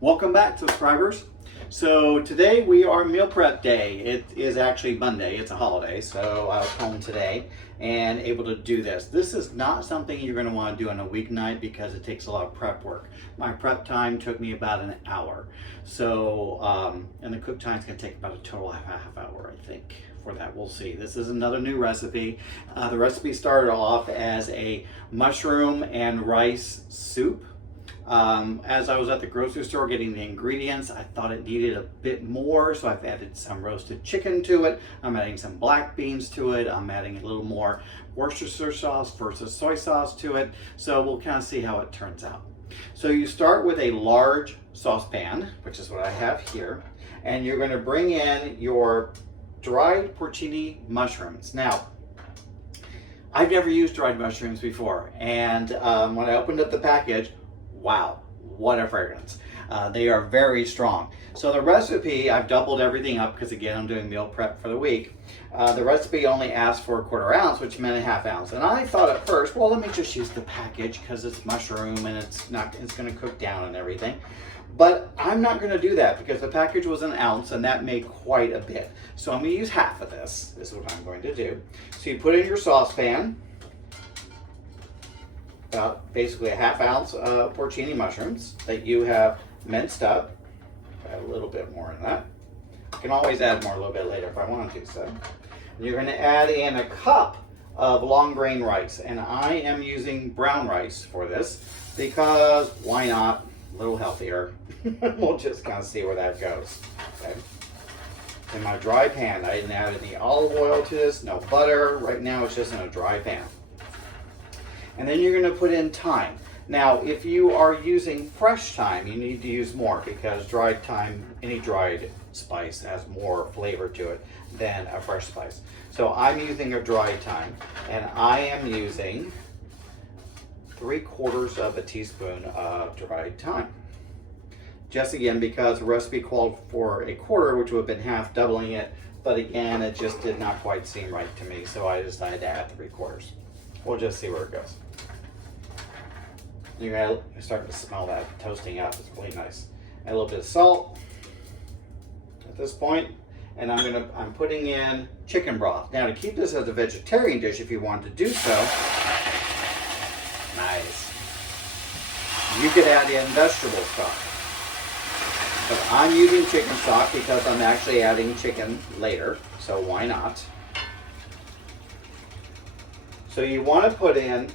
Welcome back, subscribers. So today we are meal prep day. It is actually Monday, it's a holiday, so I was home today and able to do this. This is not something you're going to want to do on a weeknight because it takes a lot of prep work. My prep time took me about an hour. So, and the cook time is going to take about a total of half hour, I think, for that. We'll see. This is another new recipe. The recipe started off as a mushroom and rice soup. As I was at the grocery store getting the ingredients, I thought it needed a bit more, so I've added some roasted chicken to it. I'm adding some black beans to it. I'm adding a little more Worcestershire sauce versus soy sauce to it. So we'll kind of see how it turns out. So you start with a large saucepan, which is what I have here, and you're going to bring in your dried porcini mushrooms. Now, I've never used dried mushrooms before, and when I opened up the package, wow, what a fragrance. They are very strong. So the recipe, I've doubled everything up because again, I'm doing meal prep for the week. The recipe only asked for a 1/4 ounce, which meant a 1/2 ounce. And I thought at first, well, let me just use the package because it's mushroom and it's going to cook down and everything. But I'm not going to do that because the package was an ounce and that made quite a bit. So I'm going to use half of this, is what I'm going to do. So you put in your saucepan, about basically a 1/2 ounce of porcini mushrooms that you have minced up. Add a little bit more in that. You can always add more a little bit later if I want to do so. And you're going to add in a cup of long grain rice, and I am using brown rice for this because why not? A little healthier. We'll just kind of see where that goes. Okay. In my dry pan, I didn't add any olive oil to this, no butter. Right now it's just in a dry pan. And then you're going to put in thyme. Now, if you are using fresh thyme, you need to use more because dried thyme, any dried spice has more flavor to it than a fresh spice. So I'm using a dried thyme, and I am using 3/4 of a teaspoon of dried thyme. Just again, because the recipe called for a 1/4, which would have been half, doubling it. But again, it just did not quite seem right to me, so I decided to add 3/4. We'll just see where it goes. You're starting to smell that toasting up. It's really nice. Add a little bit of salt at this point, and I'm putting in chicken broth. Now, to keep this as a vegetarian dish, if you want to do so, nice. You could add in vegetable stock, but I'm using chicken stock because I'm actually adding chicken later. So why not? So you want to put in,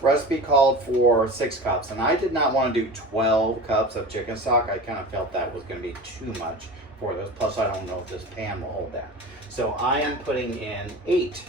recipe called for 6 cups, and I did not want to do 12 cups of chicken stock. I kind of felt that was going to be too much for this. Plus, I don't know if this pan will hold that. So I am putting in 8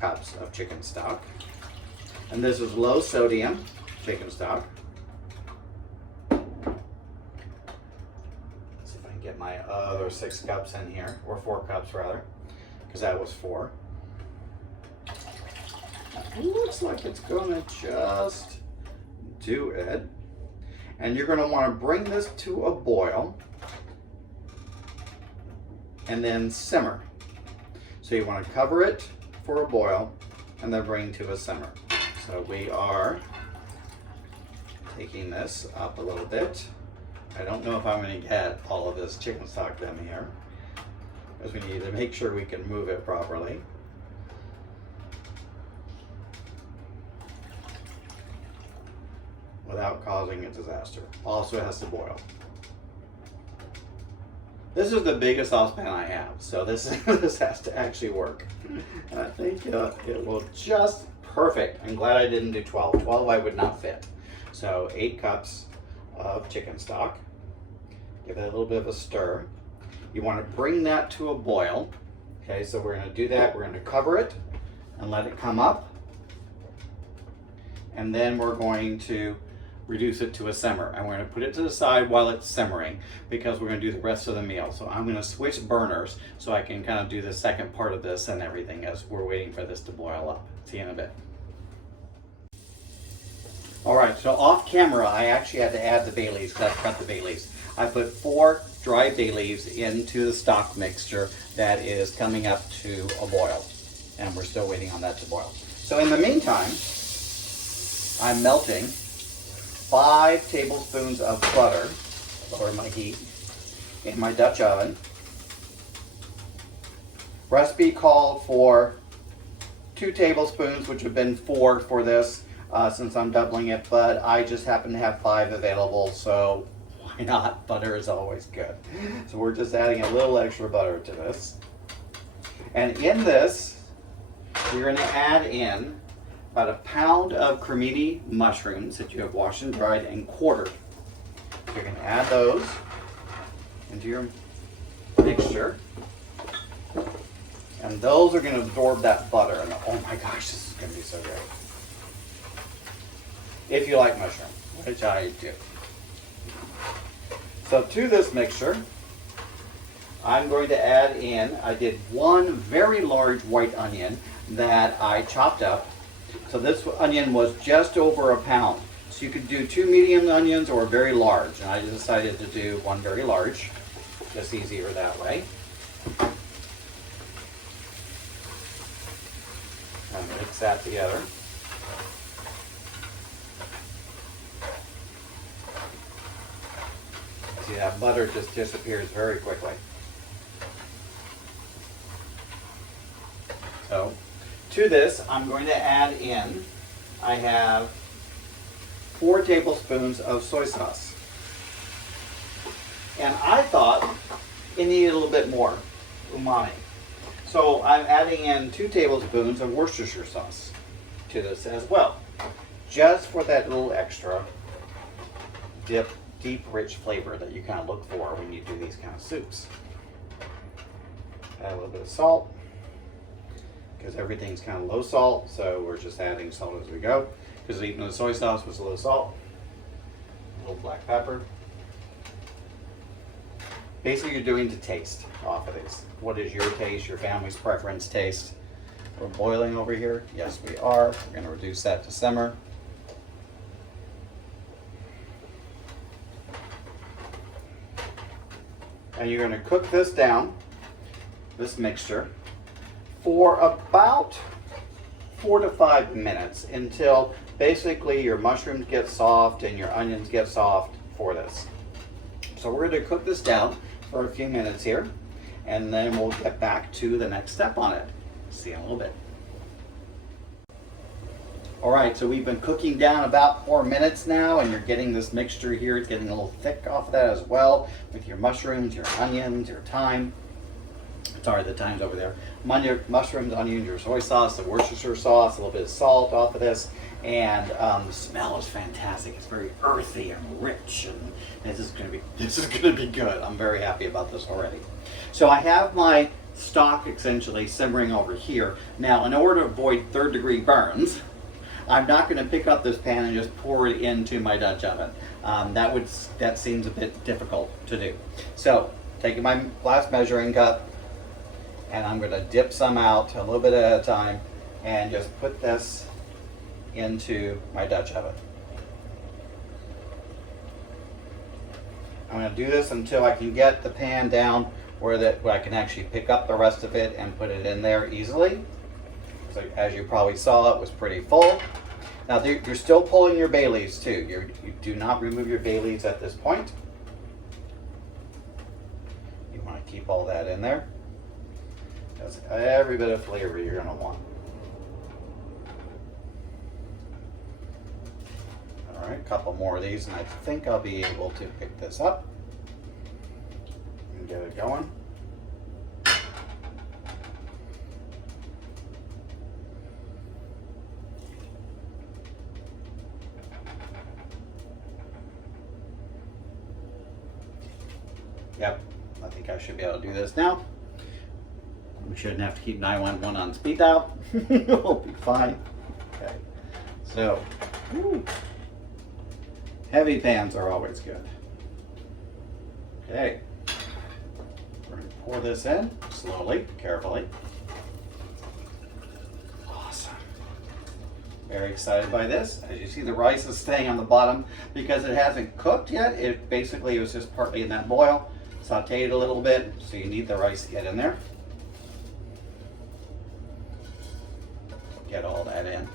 cups of chicken stock, and this is low sodium chicken stock. Let's see if I can get my other 6 cups in here, or 4 cups rather, because that was 4. It looks like it's gonna just do it. And you're gonna wanna bring this to a boil and then simmer. So you wanna cover it for a boil and then bring to a simmer. So we are taking this up a little bit. I don't know if I'm gonna get all of this chicken stock done here, because we need to make sure we can move it properly. Without causing a disaster. Also, it has to boil. This is the biggest saucepan I have, so this has to actually work. And I think it will just perfect. I'm glad I didn't do 12. 12 I would not fit. So 8 cups of chicken stock. Give it a little bit of a stir. You want to bring that to a boil. Okay, so we're going to do that. We're going to cover it and let it come up. And then we're going to reduce it to a simmer. And we're going to put it to the side while it's simmering because we're going to do the rest of the meal. So I'm going to switch burners so I can kind of do the second part of this and everything as we're waiting for this to boil up. See you in a bit. All right, so off camera, I actually had to add the bay leaves because I cut the bay leaves. I put 4 dry bay leaves into the stock mixture that is coming up to a boil. And we're still waiting on that to boil. So in the meantime, I'm melting 5 tablespoons of butter lower my heat in my Dutch oven. Recipe called for 2 tablespoons, which have been 4 for this since I'm doubling it, but I just happen to have 5 available, so why not? Butter is always good. So we're just adding a little extra butter to this. And in this, we're going to add in about a pound of cremini mushrooms that you have washed and dried and quartered. So you're going to add those into your mixture. And those are going to absorb that butter. And oh my gosh, this is going to be so good. If you like mushroom, which I do. So to this mixture, I'm going to add in, I did 1 very large white onion that I chopped up. So this onion was just over a pound. So you could do 2 medium onions or very large. And I just decided to do 1 very large. Just easier that way. And mix that together. See, that butter just disappears very quickly. So, to this, I'm going to add in, I have 4 tablespoons of soy sauce. And I thought it needed a little bit more umami. So I'm adding in 2 tablespoons of Worcestershire sauce to this as well, just for that little extra deep, rich flavor that you kind of look for when you do these kind of soups. Add a little bit of salt, because everything's kind of low salt, so we're just adding salt as we go, because even the soy sauce was low salt. A little black pepper. Basically, you're doing to taste off of these. What is your taste, your family's preference taste? We're boiling over here. Yes, we are. We're going to reduce that to simmer. And you're going to cook this down, this mixture, for about 4 to 5 minutes until basically your mushrooms get soft and your onions get soft for this. So we're going to cook this down for a few minutes here, and then we'll get back to the next step on it. See you in a little bit. All right, so we've been cooking down about 4 minutes now, and you're getting this mixture here. It's getting a little thick off of that as well, with your mushrooms, your onions, your thyme. Sorry, the thyme's over there. Mushrooms, onions, your soy sauce, the Worcestershire sauce, a little bit of salt off of this, and the smell is fantastic. It's very earthy and rich, and this is going to be good. I'm very happy about this already. So I have my stock essentially simmering over here. Now, in order to avoid third-degree burns, I'm not going to pick up this pan and just pour it into my Dutch oven. That seems a bit difficult to do. So, taking my glass measuring cup, and I'm going to dip some out a little bit at a time, and just put this into my Dutch oven. I'm going to do this until I can get the pan down where I can actually pick up the rest of it and put it in there easily. So as you probably saw, it was pretty full. Now you're still pulling your bay leaves too. You do not remove your bay leaves at this point. You want to keep all that in there. That's every bit of flavor you're going to want. All right, a couple more of these, and I think I'll be able to pick this up and get it going. Yep, I think I should be able to do this now. We shouldn't have to keep 911 on speed dial. We'll be fine. Okay, so heavy pans are always good. Okay, we're going to pour this in slowly, carefully. Awesome. Very excited by this. As you see, the rice is staying on the bottom because it hasn't cooked yet. It was just partly in that boil. Sauteed a little bit, so you need the rice to get in there. Get all that in.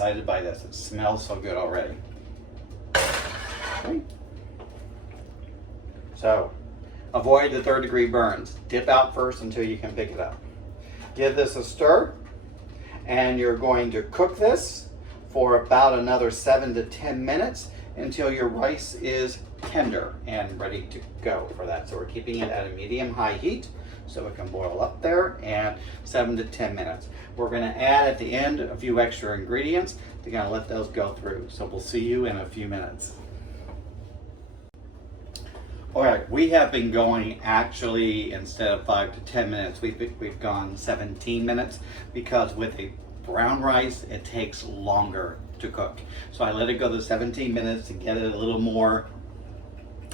excited by this. It smells so good already. Okay. So, avoid the 3rd-degree burns. Dip out first until you can pick it up. Give this a stir, and you're going to cook this for about another 7 to 10 minutes until your rice is tender and ready to go for that. So we're keeping it at a medium-high heat so it can boil up there, and 7 to 10 minutes. We're going to add at the end a few extra ingredients. We're going to let those go through. So we'll see you in a few minutes. All right, we have been going actually, instead of 5 to 10 minutes, we've gone 17 minutes because with a brown rice, it takes longer to cook. So I let it go to 17 minutes to get it a little more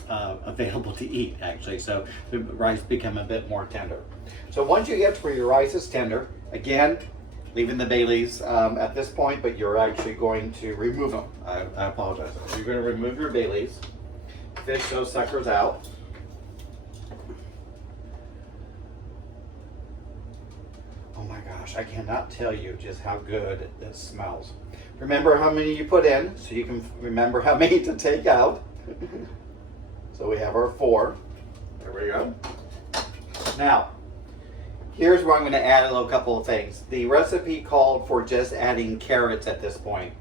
available to eat, actually. So the rice become a bit more tender. So once you get to where your rice is tender, again, leaving the bay leaves at this point, but you're actually going to remove them. I apologize. You're going to remove your bay leaves. Fish those suckers out. Oh my gosh, I cannot tell you just how good this smells. Remember how many you put in so you can remember how many to take out. So we have our 4. There we go. Now, here's where I'm going to add a little couple of things. The recipe called for just adding carrots at this point.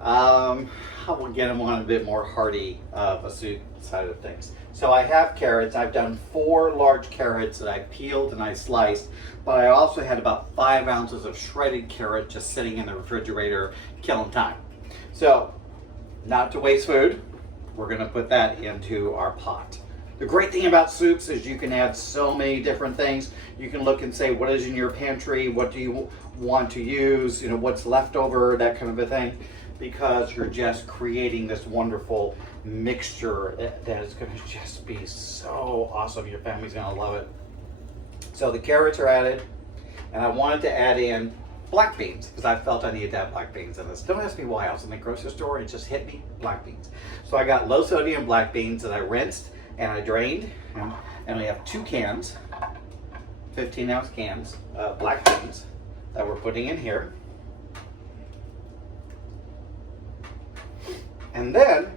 I will get them on a bit more hearty of a soup side of things. So I have carrots. I've done 4 large carrots that I peeled and I sliced, but I also had about 5 ounces of shredded carrot just sitting in the refrigerator killing time. So, not to waste food, we're going to put that into our pot. The great thing about soups is you can add so many different things. You can look and say, what is in your pantry? What do you want to use? You know, what's left over, that kind of a thing. Because you're just creating this wonderful mixture that is going to just be so awesome. Your family's going to love it. So the carrots are added, and I wanted to add in black beans because I felt I needed to have black beans in this. Don't ask me why. I was in the grocery store and it just hit me, black beans. So I got low sodium black beans that I rinsed and I drained, and we have 2 cans, 15-ounce cans of black beans that we're putting in here. And then,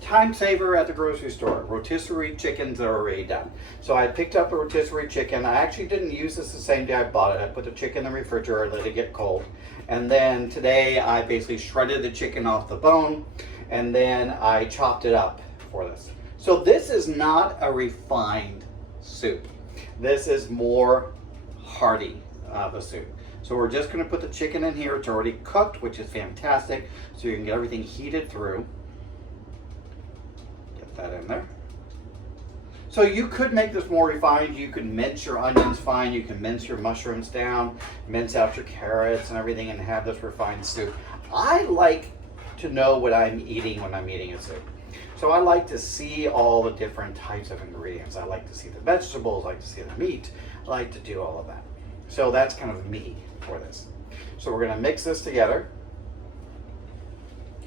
time saver at the grocery store, rotisserie chickens are already done. So I picked up a rotisserie chicken. I actually didn't use this the same day I bought it. I put the chicken in the refrigerator, let it get cold. And then today I basically shredded the chicken off the bone, and then I chopped it up for this. So this is not a refined soup. This is more hearty of a soup. So we're just going to put the chicken in here. It's already cooked, which is fantastic. So you can get everything heated through. Get that in there. So you could make this more refined. You could mince your onions fine. You can mince your mushrooms down, mince out your carrots and everything, and have this refined soup. I like to know what I'm eating when I'm eating a soup. So I like to see all the different types of ingredients. I like to see the vegetables. I like to see the meat. I like to do all of that. So that's kind of me for this. So we're going to mix this together.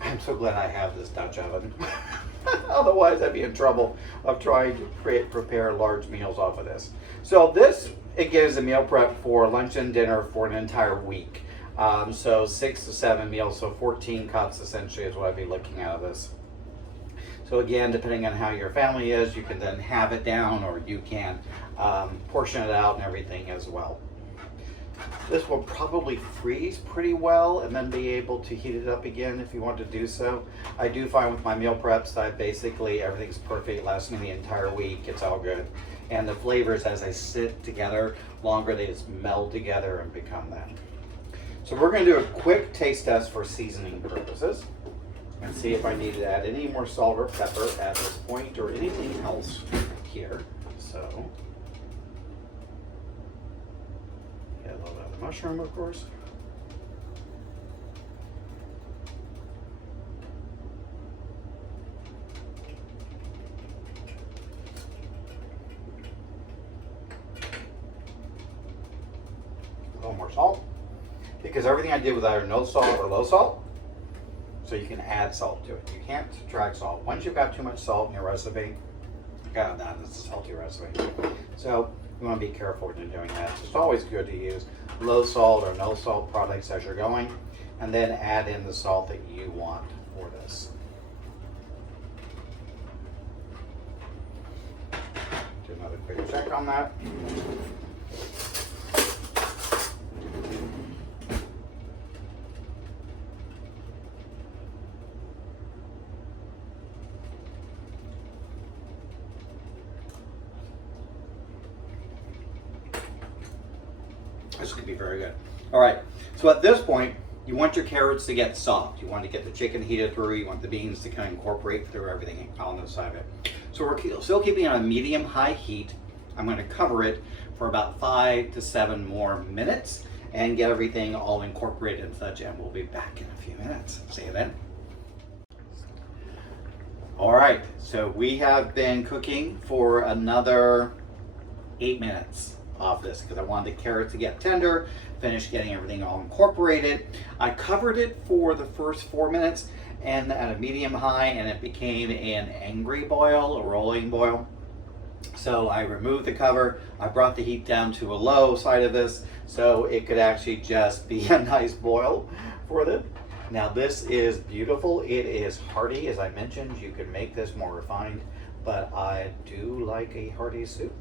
I'm so glad I have this Dutch oven. Otherwise I'd be in trouble of trying to prepare large meals off of this. So this, again, is a meal prep for lunch and dinner for an entire week. So 6 to 7 meals, so 14 cups essentially is what I'd be looking at of this. So again, depending on how your family is, you can then have it down, or you can portion it out and everything as well. This will probably freeze pretty well and then be able to heat it up again if you want to do so. I do find with my meal preps that basically everything's perfect, lasts me the entire week. It's all good. And the flavors, as they sit together longer, they just meld together and become that. So we're going to do a quick taste test for seasoning purposes and see if I need to add any more salt or pepper at this point or anything else here. So a little bit of the mushroom, of course. A little more salt, because everything I did was either no salt or low salt, so you can add salt to it. You can't subtract salt. Once you've got too much salt in your recipe, God, that's a salty recipe. So you want to be careful when you're doing that. It's always good to use low salt or no salt products as you're going. and then add in the salt that you want for this. Do another quick check on that. This could be very good. All right, so at this point, you want your carrots to get soft. You want to get the chicken heated through. You want the beans to kind of incorporate through everything on the side of it. So we're still keeping it on a medium-high heat. I'm going to cover it for about 5 to 7 more minutes and get everything all incorporated and such, and we'll be back in a few minutes. See you then. All right, so we have been cooking for another 8 minutes off this because I wanted the carrots to get tender, finish getting everything all incorporated. I covered it for the first 4 minutes and at a medium high, and it became an angry boil, a rolling boil. So I removed the cover. I brought the heat down to a low side of this so it could actually just be a nice boil for this. Now this is beautiful. It is hearty, as I mentioned. You could make this more refined, but I do like a hearty soup.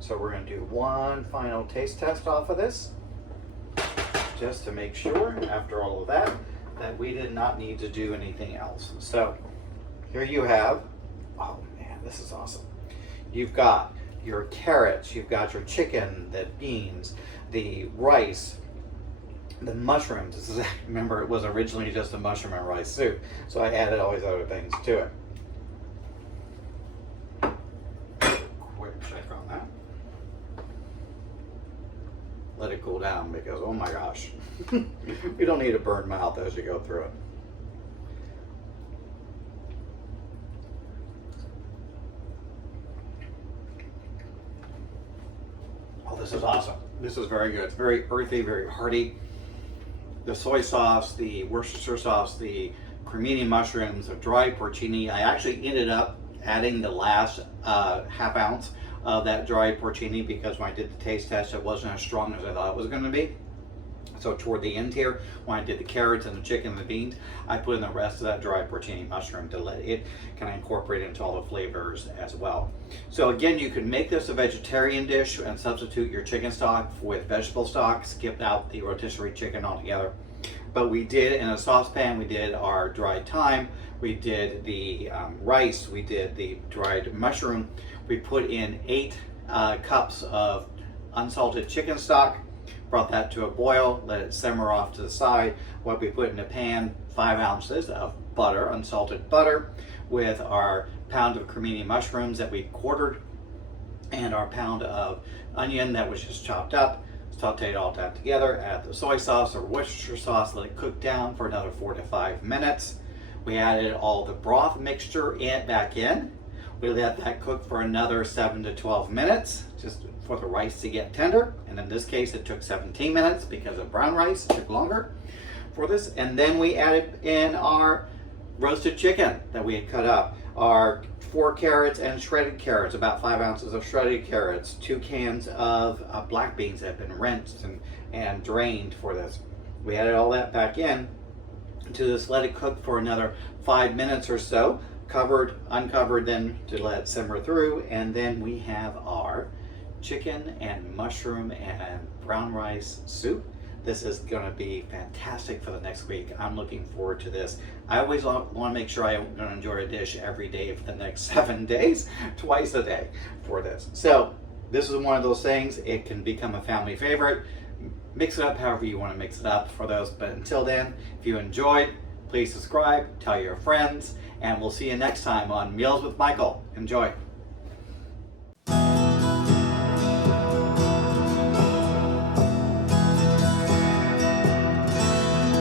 So we're going to do one final taste test off of this, just to make sure, after all of that, that we did not need to do anything else. So here you have, oh man, this is awesome. You've got your carrots, you've got your chicken, the beans, the rice, the mushrooms. This is, remember, it was originally just a mushroom and rice soup, so I added all these other things to it. Quick check on that. Let it cool down because, oh my gosh, we don't need a burned mouth as you go through it. Oh, this is awesome. This is very good. It's very earthy, very hearty. The soy sauce, the Worcestershire sauce, the cremini mushrooms, the dried porcini. I actually ended up adding the last half ounce of that dried porcini because when I did the taste test, it wasn't as strong as I thought it was going to be. So toward the end here, when I did the carrots and the chicken and the beans, I put in the rest of that dried porcini mushroom to let it kind of incorporate into all the flavors as well. So again, you can make this a vegetarian dish and substitute your chicken stock with vegetable stock, skip out the rotisserie chicken altogether. But we did, in a saucepan, we did our dried thyme, we did the rice, we did the dried mushroom. We put in 8 cups of unsalted chicken stock, brought that to a boil, let it simmer off to the side. What we put in a pan, 5 ounces of butter, unsalted butter, with our pound of cremini mushrooms that we quartered, and our pound of onion that was just chopped up. Sauteed all that together, add the soy sauce or Worcestershire sauce, let it cook down for another 4 to 5 minutes. We added all the broth mixture back in. We let that cook for another 7 to 12 minutes, just for the rice to get tender. And in this case, it took 17 minutes because of brown rice, it took longer for this. And then we added in our roasted chicken that we had cut up, our 4 carrots and shredded carrots, about 5 ounces of shredded carrots, 2 cans of black beans that have been rinsed and drained for this. We added all that back in to this, let it cook for another 5 minutes or so, covered, uncovered, then to let it simmer through. And then we have our chicken and mushroom and brown rice soup. This is going to be fantastic for the next week. I'm looking forward to this. I always want to make sure I'm going to enjoy a dish every day for the next 7 days, twice a day for this. So this is one of those things, it can become a family favorite. Mix it up however you want to mix it up for those. But until then, if you enjoyed, please subscribe, tell your friends, and we'll see you next time on Meals with Michael. Enjoy.